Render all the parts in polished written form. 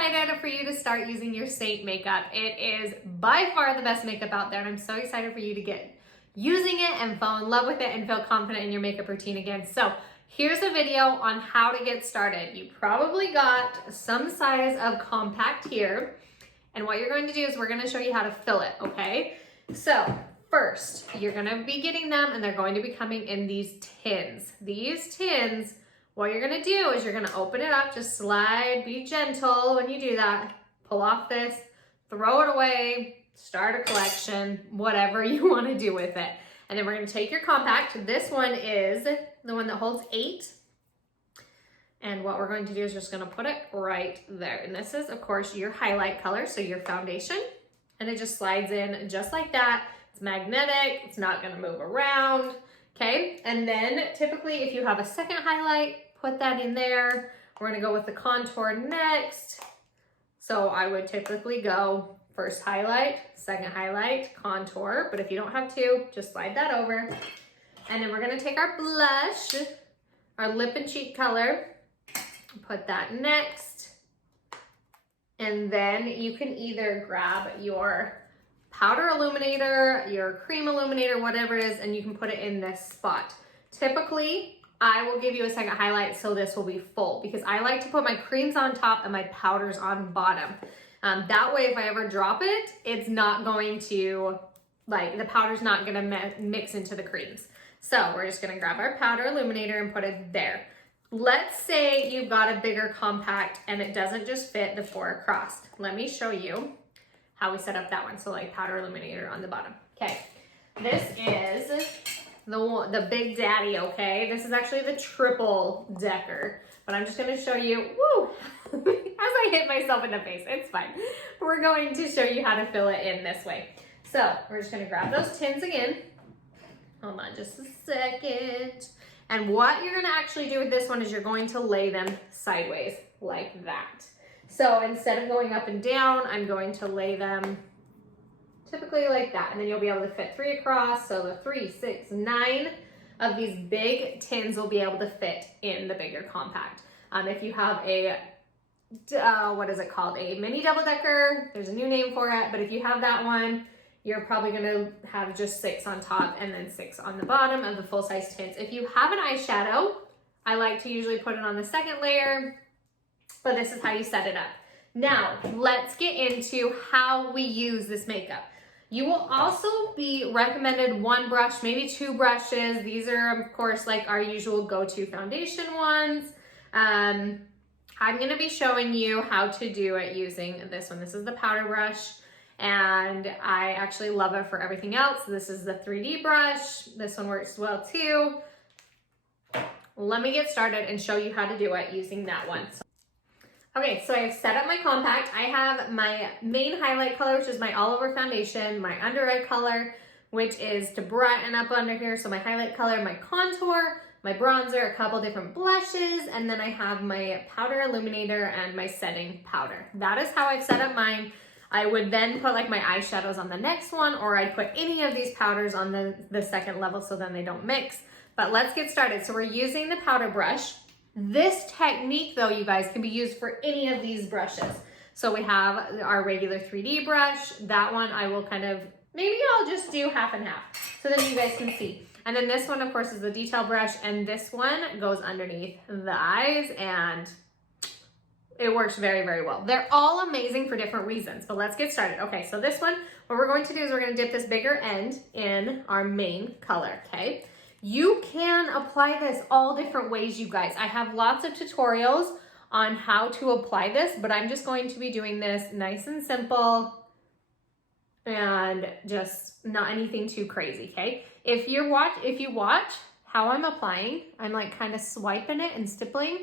excited for you to start using your SEINT makeup. It is by far the best makeup out there, and I'm so excited for you to get using it and fall in love with it and feel confident in your makeup routine again. So here's a video on how to get started. You probably got some size of compact here, and what you're going to do is we're going to show you how to fill it, okay? So first, you're going to be getting them, and they're going to be coming in these tins. These tins, what you're going to do is you're going to open it up, just slide, be gentle when you do that, pull off this, throw it away, start a collection, whatever you want to do with it. And then we're going to take your compact. This one is the one that holds 8. And what we're going to do is just going to put it right there. And this is, of course, your highlight color, so your foundation. And it just slides in just like that. It's magnetic. It's not going to move around. Okay? And then typically if you have a second highlight, put that in there. We're going to go with the contour next. So I would typically go first highlight, second highlight, contour, but if you don't have two, just slide that over. And then we're gonna take our blush, our lip and cheek color, put that next. And then you can either grab your powder illuminator, your cream illuminator, whatever it is, and you can put it in this spot. Typically, I will give you a second highlight so this will be full because I like to put my creams on top and my powders on bottom. That way, if I ever drop it, it's not going to, the powder's not gonna mix into the creams. So we're just gonna grab our powder illuminator and put it there. Let's say you've got a bigger compact and it doesn't just fit the 4 across. Let me show you how we set up that one. So like powder illuminator on the bottom. Okay, this is the Big Daddy, okay? This is actually the triple decker, but I'm just gonna show you, woo! As I hit myself in the face, it's fine. We're going to show you how to fill it in this way. So we're just gonna grab those tins again. Hold on just a second. And what you're gonna actually do with this one is you're going to lay them sideways like that. So instead of going up and down, I'm going to lay them typically like that. And then you'll be able to fit 3 across. So the 3, 6, 9 of these big tins will be able to fit in the bigger compact. If you have a what is it called? A mini double decker. There's a new name for it, but if you have that one, you're probably gonna have just 6 on top and then 6 on the bottom of the full size tins. If you have an eyeshadow, I like to usually put it on the second layer, but this is how you set it up. Now, let's get into how we use this makeup. You will also be recommended 1 brush, maybe 2 brushes. These are, of course, like our usual go-to foundation ones. I'm gonna be showing you how to do it using this one. This is the powder brush, and I actually love it for everything else. This is the 3D brush. This one works well too. Let me get started and show you how to do it using that one. Okay, so I've set up my compact. I have my main highlight color, which is my all over foundation, my under eye color, which is to brighten up under here. So my highlight color, my contour, my bronzer, a couple different blushes, and then I have my powder illuminator and my setting powder. That is how I've set up mine. I would then put like my eyeshadows on the next one, or I'd put any of these powders on the second level so then they don't mix. But let's get started. So we're using the powder brush. This technique though, you guys, can be used for any of these brushes. So we have our regular 3D brush. That one I will maybe I'll just do half and half so then you guys can see. And then this one, of course, is the detail brush, and this one goes underneath the eyes, and it works very, very well. They're all amazing for different reasons, but let's get started. Okay, so this one, what we're going to do is we're going to dip this bigger end in our main color, okay? You can apply this all different ways, you guys. I have lots of tutorials on how to apply this, but I'm just going to be doing this nice and simple and just not anything too crazy, okay? If you watch how I'm applying, I'm like kind of swiping it and stippling.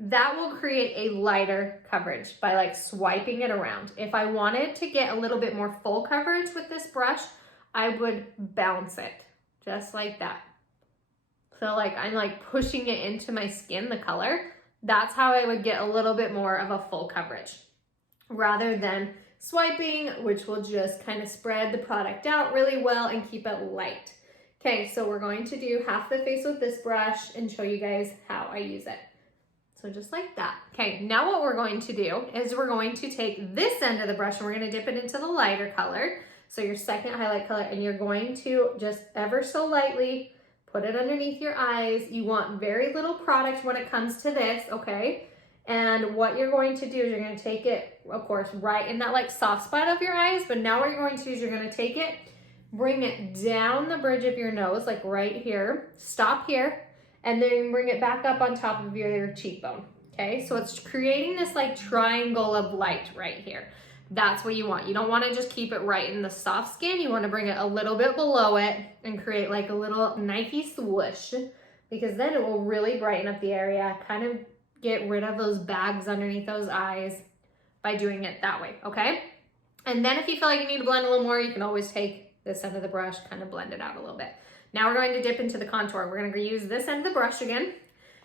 That will create a lighter coverage by like swiping it around. If I wanted to get a little bit more full coverage with this brush, I would bounce it just like that. So like I'm like pushing it into my skin, the color. That's how I would get a little bit more of a full coverage rather than swiping, which will just kind of spread the product out really well and keep it light. Okay, so we're going to do half the face with this brush and show you guys how I use it. So just like that. Okay, now what we're going to do is we're going to take this end of the brush and we're going to dip it into the lighter color. So your second highlight color, and you're going to just ever so lightly put it underneath your eyes. You want very little product when it comes to this, okay? And what you're going to do is you're going to take it, of course, right in that like soft spot of your eyes. But now what you're going to do is you're going to take it, bring it down the bridge of your nose, like right here, stop here, and then bring it back up on top of your cheekbone, okay? So it's creating this like triangle of light right here. That's what you want. You don't want to just keep it right in the soft skin. You want to bring it a little bit below it and create like a little knifey swoosh, because then it will really brighten up the area, kind of get rid of those bags underneath those eyes by doing it that way, okay? And then if you feel like you need to blend a little more, you can always take this end of the brush, kind of blend it out a little bit. Now we're going to dip into the contour. We're going to use this end of the brush again,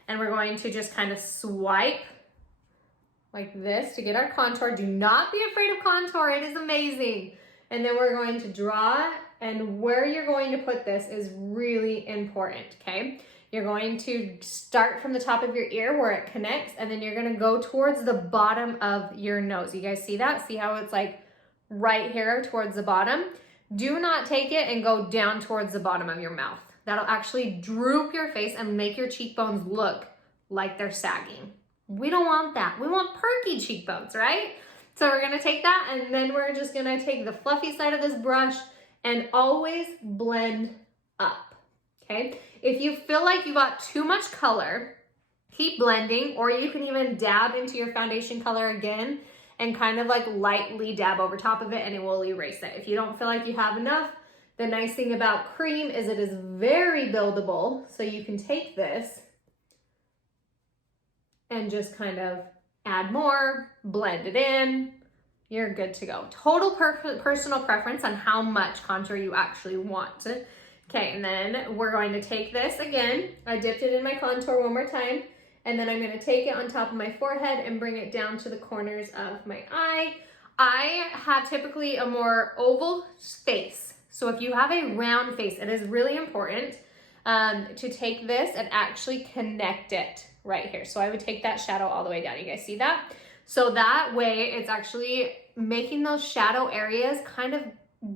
and we're going to just kind of swipe like this to get our contour. Do not be afraid of contour. It is amazing. And then we're going to draw, and where you're going to put this is really important, okay? You're going to start from the top of your ear where it connects, and then you're going to go towards the bottom of your nose. You guys see that? See how it's like right here towards the bottom? Do not take it and go down towards the bottom of your mouth. That'll actually droop your face and make your cheekbones look like they're sagging. We don't want that. We want perky cheekbones, right? So we're gonna take that, and then we're just gonna take the fluffy side of this brush and always blend up, okay? If you feel like you got too much color, keep blending, or you can even dab into your foundation color again and kind of like lightly dab over top of it, and it will erase it. If you don't feel like you have enough, the nice thing about cream is it is very buildable. So you can take this and just kind of add more, blend it in, you're good to go. Total personal preference on how much contour you actually want. Okay, and then we're going to take this again. I dipped it in my contour one more time, and then I'm gonna take it on top of my forehead and bring it down to the corners of my eye. I have typically a more oval face. So if you have a round face, it is really important to take this and actually connect it right here. So I would take that shadow all the way down. You guys see that? So that way it's actually making those shadow areas kind of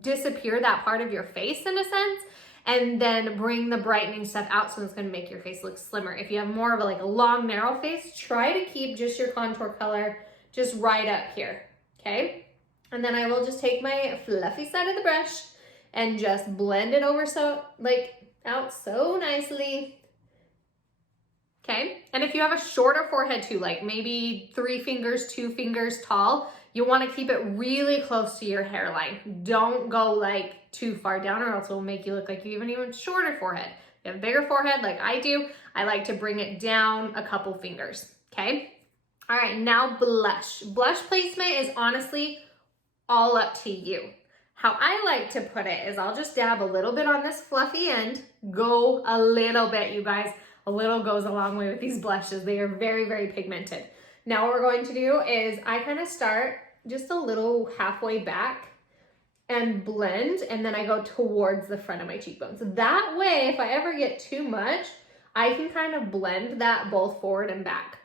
disappear that part of your face in a sense, and then bring the brightening stuff out, so it's gonna make your face look slimmer. If you have more of a long narrow face, try to keep just your contour color just right up here, okay? And then I will just take my fluffy side of the brush and just blend it over out so nicely. Okay, and if you have a shorter forehead too, like maybe 3 fingers, 2 fingers tall, you want to keep it really close to your hairline. Don't go like too far down, or else it will make you look like you have an even shorter forehead. If you have a bigger forehead like I do, I like to bring it down a couple fingers, okay? All right, now blush. Blush placement is honestly all up to you. How I like to put it is I'll just dab a little bit on this fluffy end, go a little bit, you guys. A little goes a long way with these blushes. They are very, very pigmented. Now what we're going to do is I kind of start just a little halfway back and blend, and then I go towards the front of my cheekbones. That way, if I ever get too much, I can kind of blend that both forward and back.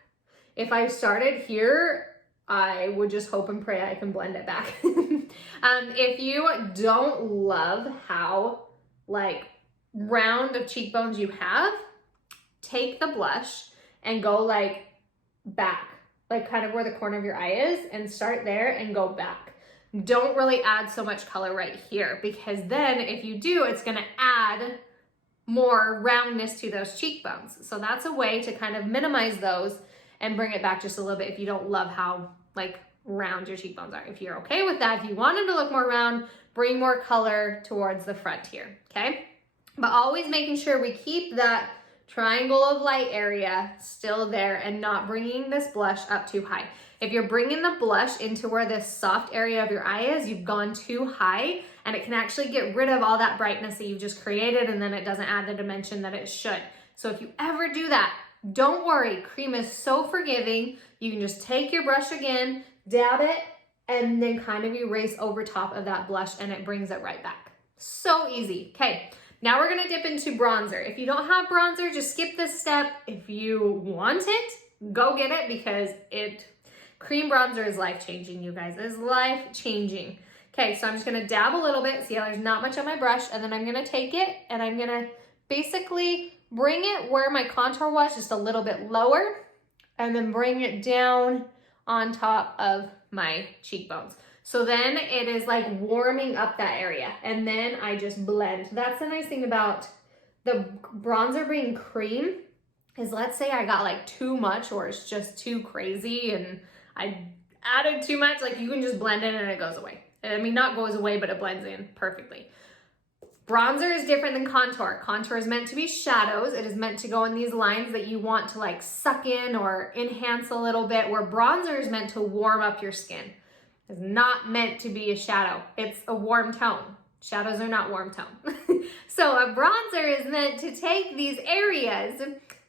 If I started here, I would just hope and pray I can blend it back. If you don't love how round of cheekbones you have, take the blush and go back, kind of where the corner of your eye is, and start there and go back. Don't really add so much color right here, because then if you do, it's gonna add more roundness to those cheekbones. So that's a way to kind of minimize those and bring it back just a little bit if you don't love how round your cheekbones are. If you're okay with that, if you want them to look more round, bring more color towards the front here, okay? But always making sure we keep that triangle of light area still there and not bringing this blush up too high. If you're bringing the blush into where this soft area of your eye is, you've gone too high, and it can actually get rid of all that brightness that you've just created, and then it doesn't add the dimension that it should. So if you ever do that, don't worry, cream is so forgiving. You can just take your brush again, dab it, and then kind of erase over top of that blush, and it brings it right back. So easy. Okay, now we're gonna dip into bronzer. If you don't have bronzer, just skip this step. If you want it, go get it because cream bronzer is life-changing, you guys. It is life-changing. Okay, so I'm just gonna dab a little bit. See how there's not much on my brush, and then I'm gonna take it and I'm gonna basically bring it where my contour was, just a little bit lower, and then bring it down on top of my cheekbones. So then it is like warming up that area, and then I just blend. That's the nice thing about the bronzer being cream is, let's say I got like too much or it's just too crazy and I added too much, like you can just blend it and it goes away. I mean, not goes away, but it blends in perfectly. Bronzer is different than contour. Contour is meant to be shadows. It is meant to go in these lines that you want to like suck in or enhance a little bit, where bronzer is meant to warm up your skin. It's not meant to be a shadow. It's a warm tone. Shadows are not warm tone. So a bronzer is meant to take these areas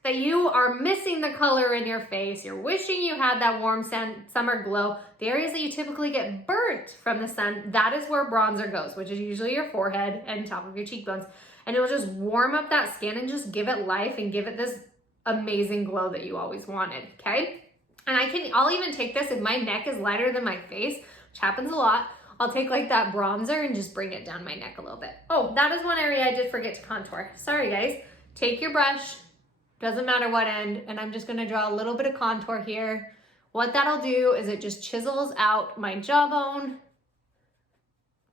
that you are missing the color in your face, you're wishing you had that warm summer glow, the areas that you typically get burnt from the sun, that is where bronzer goes, which is usually your forehead and top of your cheekbones. And it will just warm up that skin and just give it life and give it this amazing glow that you always wanted, okay? And I'll even take this if my neck is lighter than my face, which happens a lot. I'll take like that bronzer and just bring it down my neck a little bit. Oh, that is one area I did forget to contour. Sorry guys. Take your brush, doesn't matter what end, and I'm just gonna draw a little bit of contour here. What that'll do is it just chisels out my jawbone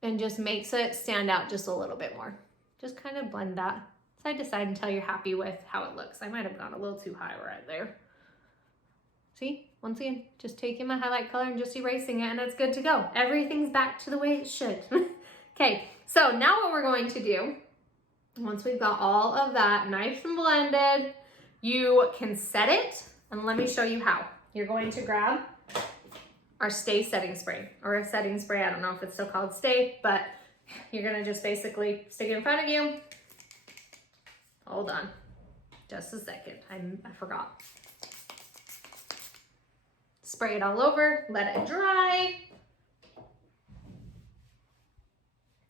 and just makes it stand out just a little bit more. Just kind of blend that side to side until you're happy with how it looks. I might have gone a little too high right there. See, once again, just taking my highlight color and just erasing it and it's good to go. Everything's back to the way it should. Okay, so now what we're going to do, once we've got all of that nice and blended, you can set it, and let me show you how. You're going to grab our Stay setting spray, or a setting spray, I don't know if it's still called Stay, but you're gonna just basically stick it in front of you. Hold on, just a second, I forgot. Spray it all over, let it dry.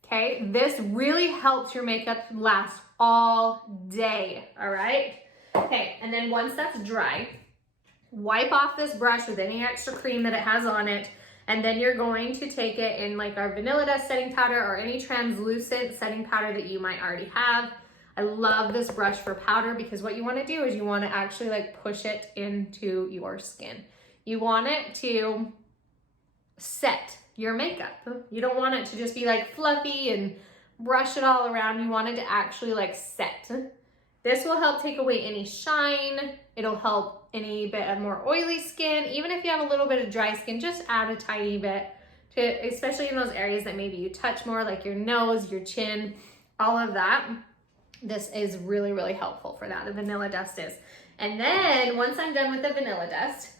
Okay, this really helps your makeup last all day, all right? Okay, and then once that's dry, wipe off this brush with any extra cream that it has on it, and then you're going to take it in like our Vanilla Dust setting powder or any translucent setting powder that you might already have. I love this brush for powder because what you want to do is you want to actually like push it into your skin. You want it to set your makeup. You don't want it to just be like fluffy and brush it all around. You want it to actually like set. This will help take away any shine. It'll help any bit of more oily skin. Even if you have a little bit of dry skin, just add a tiny bit to, especially in those areas that maybe you touch more, like your nose, your chin, all of that. This is really, really helpful for that. The Vanilla Dust is. And then once I'm done with the Vanilla Dust,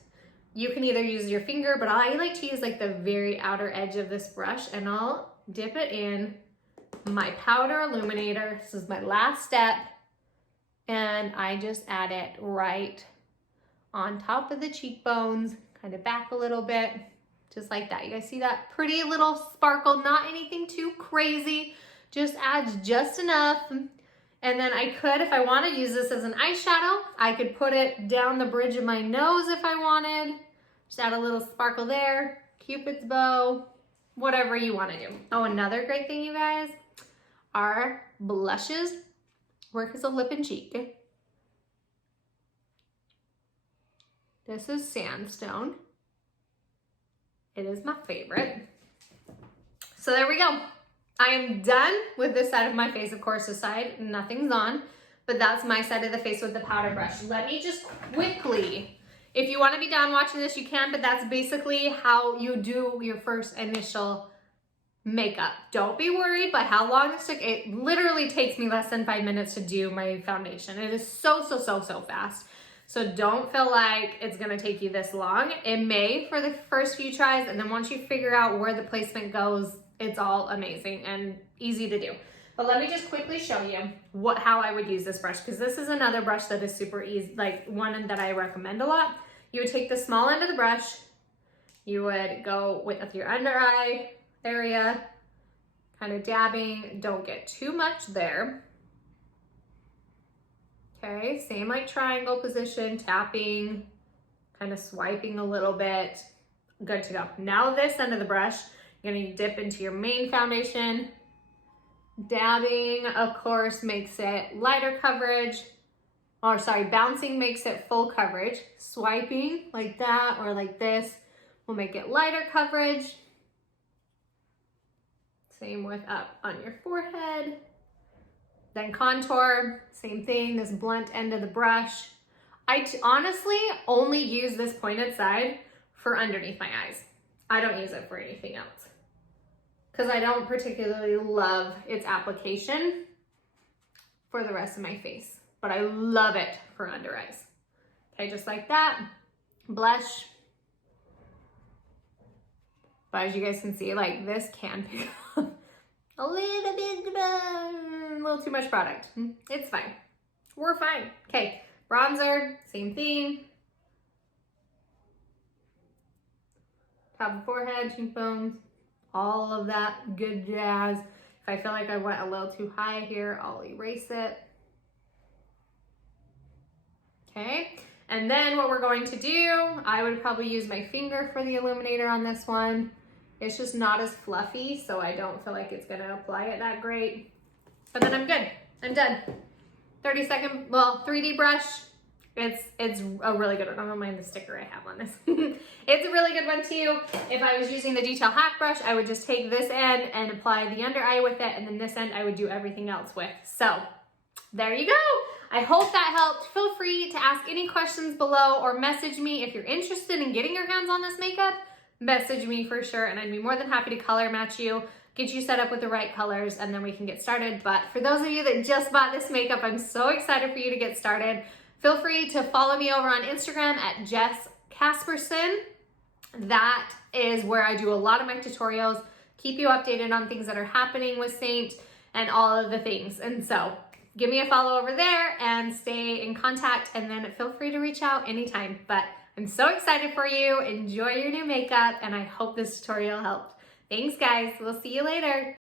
you can either use your finger, but I like to use like the very outer edge of this brush, and I'll dip it in my powder illuminator. This is my last step. And I just add it right on top of the cheekbones, kind of back a little bit, just like that. You guys see that pretty little sparkle, not anything too crazy, just adds just enough. And then I could, if I want to use this as an eyeshadow, I could put it down the bridge of my nose if I wanted. Just add a little sparkle there, Cupid's bow, whatever you want to do. Oh, another great thing, you guys, are blushes. Work as a lip and cheek. This is Sandstone. It is my favorite. So there we go. I am done with this side of my face. Of course, this side, nothing's on, but that's my side of the face with the powder brush. Let me just quickly, if you want to be done watching this, you can, but that's basically how you do your first initial makeup. Don't be worried by how long this took. It literally takes me less than 5 minutes to do my foundation. It is so fast. So don't feel like it's gonna take you this long. It may for the first few tries, and then once you figure out where the placement goes, it's all amazing and easy to do. But let me just quickly show you how I would use this brush, because this is another brush that is super easy, like one that I recommend a lot. You would take the small end of the brush, you would go with your under eye area, kind of dabbing, don't get too much there. Okay, same like triangle position, tapping, kind of swiping a little bit. Good to go. Now this end of the brush, you're gonna dip into your main foundation. Dabbing, of course, makes it lighter coverage. Or sorry, bouncing makes it full coverage. Swiping like that or like this will make it lighter coverage. Same with up on your forehead. Then contour, same thing, this blunt end of the brush. I honestly only use this pointed side for underneath my eyes. I don't use it for anything else because I don't particularly love its application for the rest of my face, but I love it for under eyes. Okay, just like that. Blush. But as you guys can see, like this can pick up a little too much product. It's fine. We're fine. Okay, bronzer, same thing. Top of forehead, cheekbones, all of that good jazz. If I feel like I went a little too high here, I'll erase it. Okay, and then what we're going to do, I would probably use my finger for the illuminator on this one. It's just not as fluffy, so I don't feel like it's gonna apply it that great. But then I'm good, I'm done. 30-second, well, 3D brush. It's a really good one. I don't mind the sticker I have on this. It's a really good one too. If I was using the Detail Hack brush, I would just take this end and apply the under eye with it, and then this end I would do everything else with. So there you go. I hope that helped. Feel free to ask any questions below or message me if you're interested in getting your hands on this makeup. Message me for sure, and I'd be more than happy to color match you, get you set up with the right colors, and then we can get started. But for those of you that just bought this makeup, I'm so excited for you to get started. Feel free to follow me over on Instagram at Jess Casperson. That is where I do a lot of my tutorials, keep you updated on things that are happening with Saint and all of the things. And so give me a follow over there and stay in contact, and then feel free to reach out anytime. But I'm so excited for you. Enjoy your new makeup, and I hope this tutorial helped. Thanks, guys. We'll see you later.